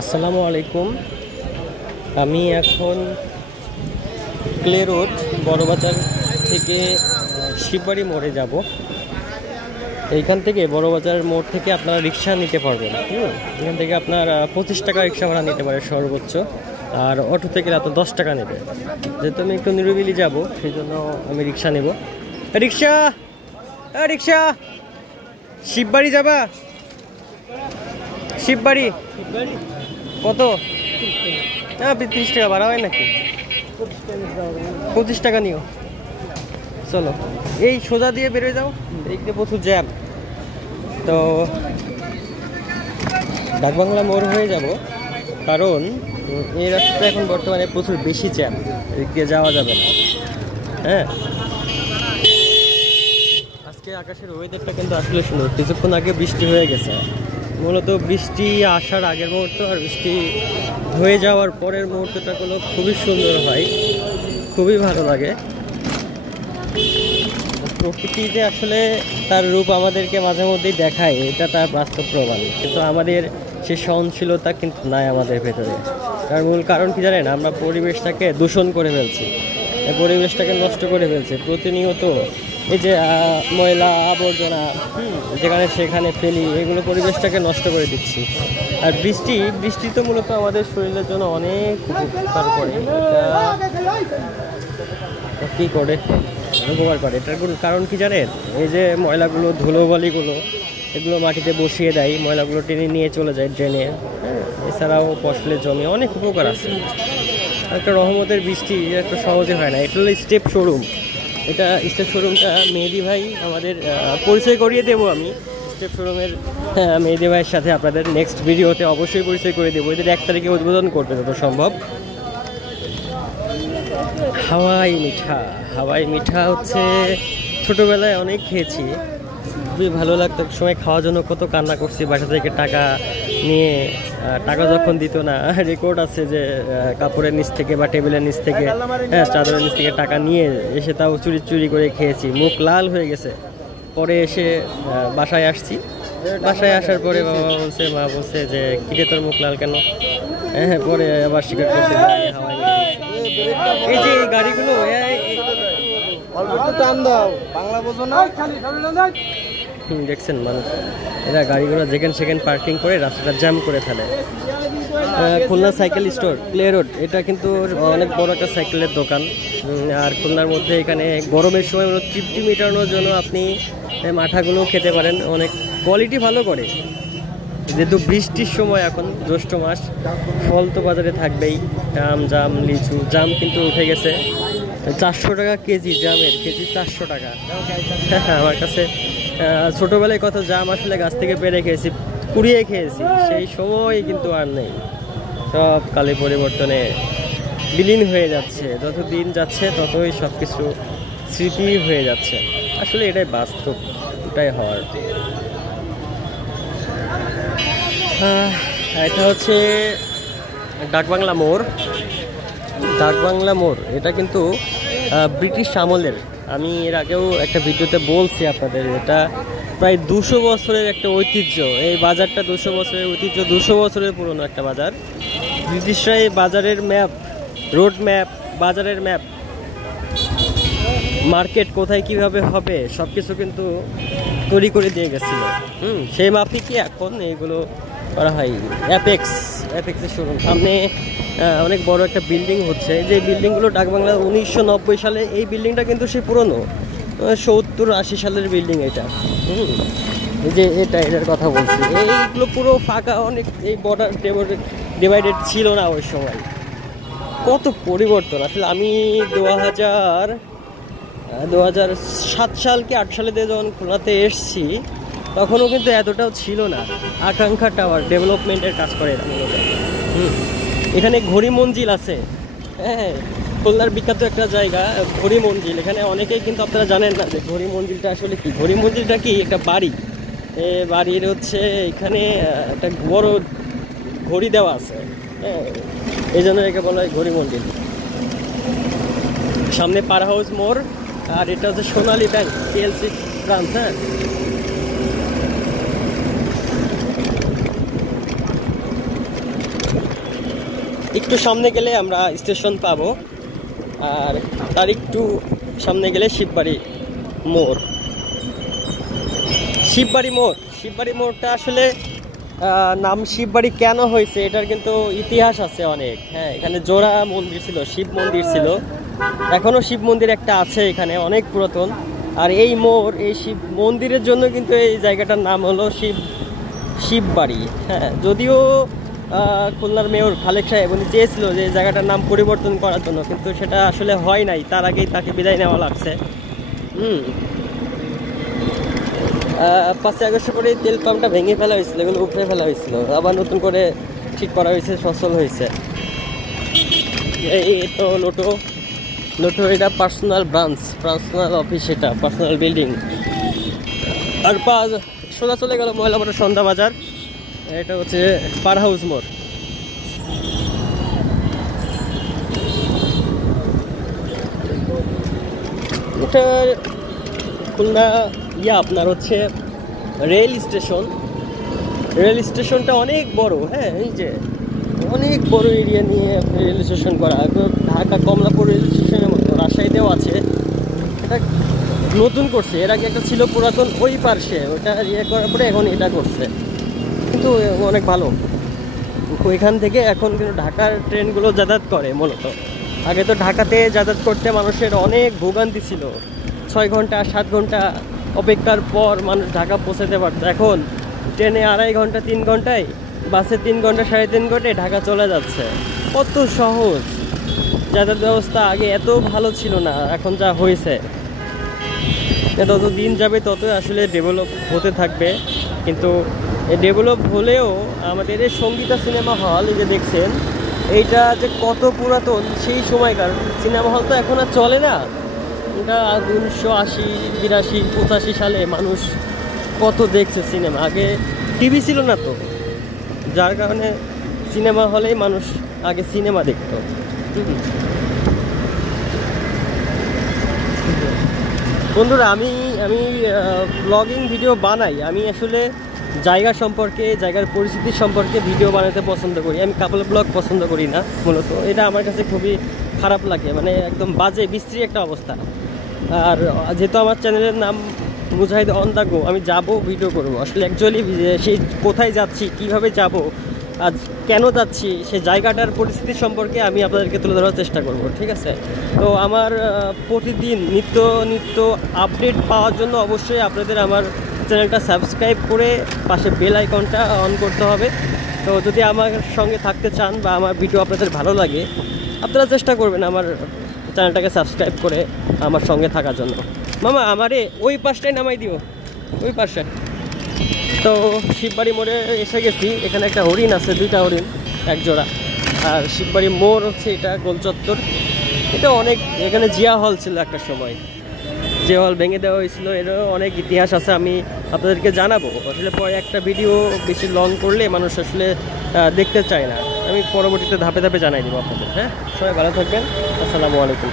আসসালামু আলাইকুম। আমি এখন ক্লে রোড বড়বাজার থেকে শিববাড়ি মোড়ে যাব। এইখান থেকে বড়বাজার মোড় থেকে আপনারা রিক্সা নিতে পারবেন। এখান থেকে আপনার 25 টাকা রিক্সা ভাড়া নিতে পারে সর্বোচ্চ, আর অটো থেকে রাত 10 টাকা নেবে। যেহেতু আমি একটু নিরিবিলি যাব, সেই জন্য আমি রিক্সা নেব। রিক্সা রিক্সা শিববাড়ি যাবা? শিববাড়ি কত? 30 টাকা ভাড়া হয় নাকি? 25 টাকা নিও। চলো, এই সোজা দিয়ে বেরোয় যাও, এইদিকে প্রচুর জ্যাম। তো ডাকবাংলা মোড় হয়ে যাব, কারণ এই রাস্তাটা এখন বর্তমানে প্রচুর বেশি জ্যাম, এদিক দিয়ে যাওয়া যাবে না। হ্যাঁ, আজকে আকাশের ওয়েদারটা কিন্তু আসলে সুন্দর। কিছুক্ষণ আগে বৃষ্টি হয়ে গেছে, মূলত বৃষ্টি আসার আগের মুহূর্ত আর বৃষ্টি হয়ে যাওয়ার পরের মুহূর্তটা হলো খুবই সুন্দর হয়, খুবই ভালো লাগে। প্রকৃতিতে আসলে তার রূপ আমাদেরকে মাঝে মধ্যেই দেখায়, এটা তার বাস্তব প্রমাণ। কিন্তু আমাদের সে সহনশীলতা কিন্তু নাই আমাদের ভেতরে। তার মূল কারণ কি জানেন? আমরা পরিবেশটাকে দূষণ করে ফেলছি, পরিবেশটাকে নষ্ট করে ফেলছি প্রতিনিয়ত। এই যে ময়লা আবর্জনা যেখানে সেখানে ফেলি, এগুলো পরিবেশটাকে নষ্ট করে দিচ্ছি। আর বৃষ্টি তো মূলত আমাদের শরীরের জন্য অনেক উপকার করে। কি করে উপকার করে? এটার কারণ কি জানেন? এই যে ময়লাগুলো, ধুলোবালিগুলো, এগুলো মাটিতে বসিয়ে দেয়, ময়লাগুলো টেনে নিয়ে চলে যায় ড্রেনে। এছাড়াও ফসলের জমি অনেক উপকার আছে। একটা রহমতের বৃষ্টি একটা সহজে হয় না। এটা হলো স্টেপ শোরুম। এটা স্টেপ শোরুমটা মেহেদি ভাই আমাদের পরিচয় করিয়ে দেবো আমি। স্টেপ শোরুমের মেহেদি ভাইয়ের সাথে আপনাদের নেক্সট ভিডিওতে অবশ্যই পরিচয় করে দেবো। এদের 1 তারিখে উদ্বোধন করবে যত সম্ভব। হাওয়াই মিঠা হচ্ছে ছোটোবেলায় অনেক খেয়েছি, খুবই ভালো লাগতো। এক সময় খাওয়ার জন্য কত কান্না করছি, বাসা থেকে টাকা নিয়ে। টাকা যখন দিত না, রেকর্ড আছে যে কাপড়ের নিচ থেকে বা টেবিলের নিচ থেকে, চাদরের নিচ থেকে টাকা নিয়ে এসে তাও চুরি করে খেয়েছি। মুখ লাল হয়ে গেছে। পরে এসে বাসায় আসছি, বাসায় আসার পরে মা বলছে যে কিরে তোর মুখ লাল কেন? পরে আবার স্বীকার করছে হাওয়াই। এই যে এই গাড়িগুলো দেখছেন মানুষ, এরা গাড়িগুলো যেখানে সেখানে পার্কিং করে রাস্তাটা জ্যাম করে ফেলে। Khulna cycle store clay road, এটা কিন্তু অনেক বড় একটা সাইকেলের দোকান। আর খুলনার মধ্যে এখানে গরমের সময় তৃপ্তি মেটানোর জন্য আপনি মাঠাগুলো খেতে পারেন, অনেক কোয়ালিটি ভালো করে। যেহেতু বৃষ্টির সময়, এখন জ্যৈষ্ঠ মাস, ফল তো বাজারে থাকবেই। জাম, লিচু, জাম কিন্তু উঠে গেছে। 400 টাকা কেজি, জামের কেজি 400 টাকা। আমার কাছে ছোটোবেলায় কত জাম আসলে গাছ থেকে পেড়ে খেয়েছি, কুড়িয়ে খেয়েছি, সেই সময় কিন্তু আর নেই। সব কালে পরিবর্তনে বিলীন হয়ে যাচ্ছে। যত দিন যাচ্ছে ততই সব কিছু স্মৃতি হয়ে যাচ্ছে। আসলে এটাই বাস্তব, এটাই হওয়ার। এটা হচ্ছে ডাকবাংলা মোড়। এটা কিন্তু ব্রিটিশ আমলের। আমি এর আগেও একটা ভিডিওতে বলছি আপনাদের, এটা প্রায় 200 বছরের একটা ঐতিহ্য। এই বাজারটা 200 বছরের ঐতিহ্য, 200 বছরের পুরনো একটা বাজার। ব্রিটিশরা এই বাজারের ম্যাপ, রোড ম্যাপ, বাজারের ম্যাপ, মার্কেট কোথায় কিভাবে হবে সব কিছু কিন্তু তৈরি করে দিয়ে গেছিল। সেই মাফিকই এখন এইগুলো করা হয়। অ্যাপেক্সের শোরুম সামনে অনেক বড় একটা বিল্ডিং হচ্ছে। যে বিল্ডিংগুলো ডাকবাংলা 1990 সালে, এই বিল্ডিংটা কিন্তু সেই পুরনো 70-80 সালের বিল্ডিং এটা। এই যে এটার কথা বলছি, এইগুলো পুরো ফাঁকা, অনেক এই বর্ডার ডিভাইডেড ছিল না ওই সময়। কত পরিবর্তন আসলে। আমি 2007 সাল কি 8 সালে যখন খুলনাতে এসছি, তখনও কিন্তু এতটাও ছিল না। আকাঙ্ক্ষা টাওয়ার ডেভেলপমেন্টের কাজ করে এরা মূলত। এখানে ঘড়ি মঞ্জিল আছে। খুলনার বিখ্যাত একটা জায়গা ঘড়ি মঞ্জিল। এখানে অনেকেই কিন্তু আপনারা জানেন না যে ঘড়ি মঞ্জিলটা আসলে কি। ঘড়ি মঞ্জিলটা কি একটা বাড়ি, বাড়ির হচ্ছে এখানে একটা বড় ঘড়ি দেওয়া আছে। এই জন্য একে বলা হয় ঘড়ি মঞ্জিল। সামনে পার হাউস মোড়, আর এটা হচ্ছে সোনালী ব্যাংক পিএলসি ব্রাঞ্চ। একটু সামনে গেলে আমরা স্টেশন পাবো, আর তার একটু সামনে গেলে শিববাড়ি মোড়। শিববাড়ি মোড়টা আসলে নাম শিববাড়ি কেন হয়েছে এটার কিন্তু ইতিহাস আছে অনেক। হ্যাঁ, এখানে জোড়া মন্দির ছিল, শিব মন্দির ছিল, এখনো শিব মন্দির একটা আছে এখানে, অনেক পুরাতন। আর এই মোড়, এই শিব মন্দিরের জন্য কিন্তু এই জায়গাটার নাম হলো শিববাড়ি। হ্যাঁ, যদিও খুলনার মেয়র খালেক সাহেব উনি চেয়েছিল যে এই জায়গাটার নাম পরিবর্তন করার জন্য, কিন্তু সেটা আসলে হয় নাই, তার আগেই তাকে বিদায় নেওয়া লাগছে। 5 আগস্ট করে তেল পাম্পটা ভেঙে ফেলা হয়েছিল, এগুলো উপড়ে ফেলা হয়েছিল, আবার নতুন করে ঠিক করা হয়েছে, সচল হয়েছে। এই তো লোটো এটা পার্সোনাল ব্রাঞ্চ, পার্সোনাল অফিস, এটা পার্সোনাল বিল্ডিং। আর সোজা চলে গেল ময়লাপাড়া সন্ধ্যা বাজার, এটা হচ্ছে পার হাউস মোড়। এটা খুলনা আপনার হচ্ছে রেল স্টেশনটা অনেক বড়। হ্যাঁ, এই যে অনেক বড় এরিয়া নিয়ে রেল স্টেশন করা, ঢাকা কমলাপুর রেল স্টেশনের মতো রাজশাহীতেও আছে। এটা নতুন করছে, এর আগে একটা ছিল পুরাতন ওই পার্শ্বে, ওটা করার পরে এখন এটা করছে, কিন্তু অনেক ভালো। ওইখান থেকে এখন কিন্তু ঢাকার ট্রেনগুলো যাতায়াত করে মূলত। আগে তো ঢাকাতে যাতায়াত করতে মানুষের অনেক ভোগান্তি ছিল, 6 ঘন্টা 7 ঘন্টা অপেক্ষার পর মানুষ ঢাকা পৌঁছাতে পারত। এখন ট্রেনে 2.5 ঘন্টা 3 ঘন্টায়, বাসে 3 ঘন্টা 3.5 ঘন্টায় ঢাকা চলে যাচ্ছে। কত সহজ যাতায়াত ব্যবস্থা, আগে এত ভালো ছিল না, এখন যা হয়েছে। যত দিন যাবে ততই আসলে ডেভেলপ হতে থাকবে। কিন্তু ডেভেলপ হলেও আমাদের এই সঙ্গীতা সিনেমা হল, এই যে দেখছেন, এইটা যে কত পুরাতন, সেই সময়কার সিনেমা হল তো এখন আর চলে না। এটা 1980, 82, 85 সালে মানুষ কত দেখছে সিনেমা। আগে টিভি ছিল না তো, যার কারণে সিনেমা হলেই মানুষ আগে সিনেমা দেখত। বন্ধুরা, আমি ব্লগিং ভিডিও বানাই, আমি আসলে জায়গা সম্পর্কে, জায়গার পরিস্থিতি সম্পর্কে ভিডিও বানাতে পছন্দ করি। আমি কাপল ব্লগ পছন্দ করি না মূলত, এটা আমার কাছে খুবই খারাপ লাগে, মানে একদম বাজে বিশ্রী একটা অবস্থা। আর যেহেতু আমার চ্যানেলের নাম মুজাহিদ অন দ্য গো, আমি যাব ভিডিও করব, আসলে অ্যাকচুয়ালি সেই কোথায় যাচ্ছি, কিভাবে যাব, আজ কেন যাচ্ছি, সেই জায়গাটার পরিস্থিতি সম্পর্কে আমি আপনাদেরকে তুলে ধরার চেষ্টা করব। ঠিক আছে? তো আমার প্রতিদিন নিত্য আপডেট পাওয়ার জন্য অবশ্যই আপনাদের আমার চ্যানেলটা সাবস্ক্রাইব করে পাশে বেল আইকনটা অন করতে হবে। তো যদি আমার সঙ্গে থাকতে চান বা আমার ভিডিও আপনাদের ভালো লাগে, আপনারা চেষ্টা করবেন আমার চ্যানেলটাকে সাবস্ক্রাইব করে আমার সঙ্গে থাকার জন্য। মামা, আমারে ওই পাশটায় নামাই দিও, ওই পাশে। তো শিববাড়ি মোড়ে এসে গেছি, এখানে একটা হরিণ আছে, 2টা হরিণ, 1 জোড়া। আর শিববাড়ি মোড় হচ্ছে এটা গোল চত্বর। এটা অনেক, এখানে জিয়া হল ছিল একটা সময়, জিয়া হল ভেঙে দেওয়া হয়েছিল, এরও অনেক ইতিহাস আছে, আমি আপনাদেরকে জানাবো। আসলে পরে একটা ভিডিও বেশি লং করলে মানুষ আসলে দেখতে চায় না, আমি পরবর্তীতে ধাপে ধাপে জানাই দেবো আপনাদের। হ্যাঁ, সবাই ভালো থাকবেন, আসসালামু আলাইকুম।